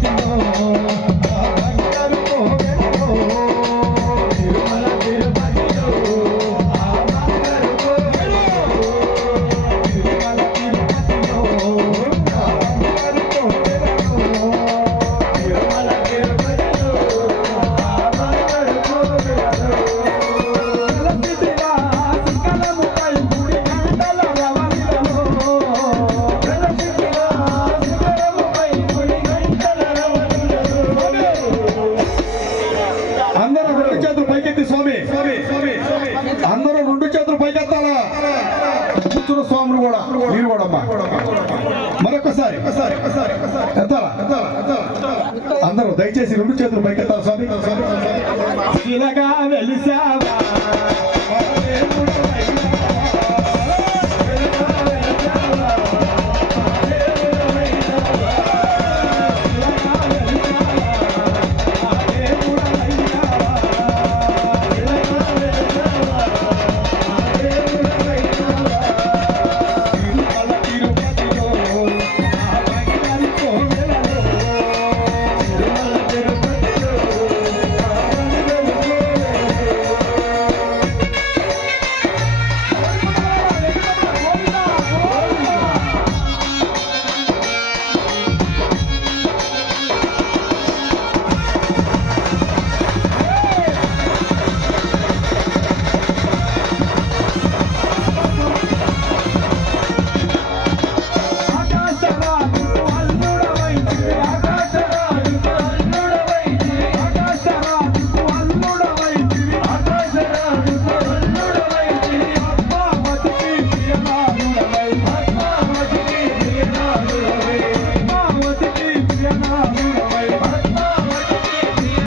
Oh, Chittoor స్వాములు కూడా మీరు కూడా అమ్మా. మరొకసారి. అందరూ దయచేసి రెండు చేతులు పైకెత్తారు స్వామి. వెలిసావు?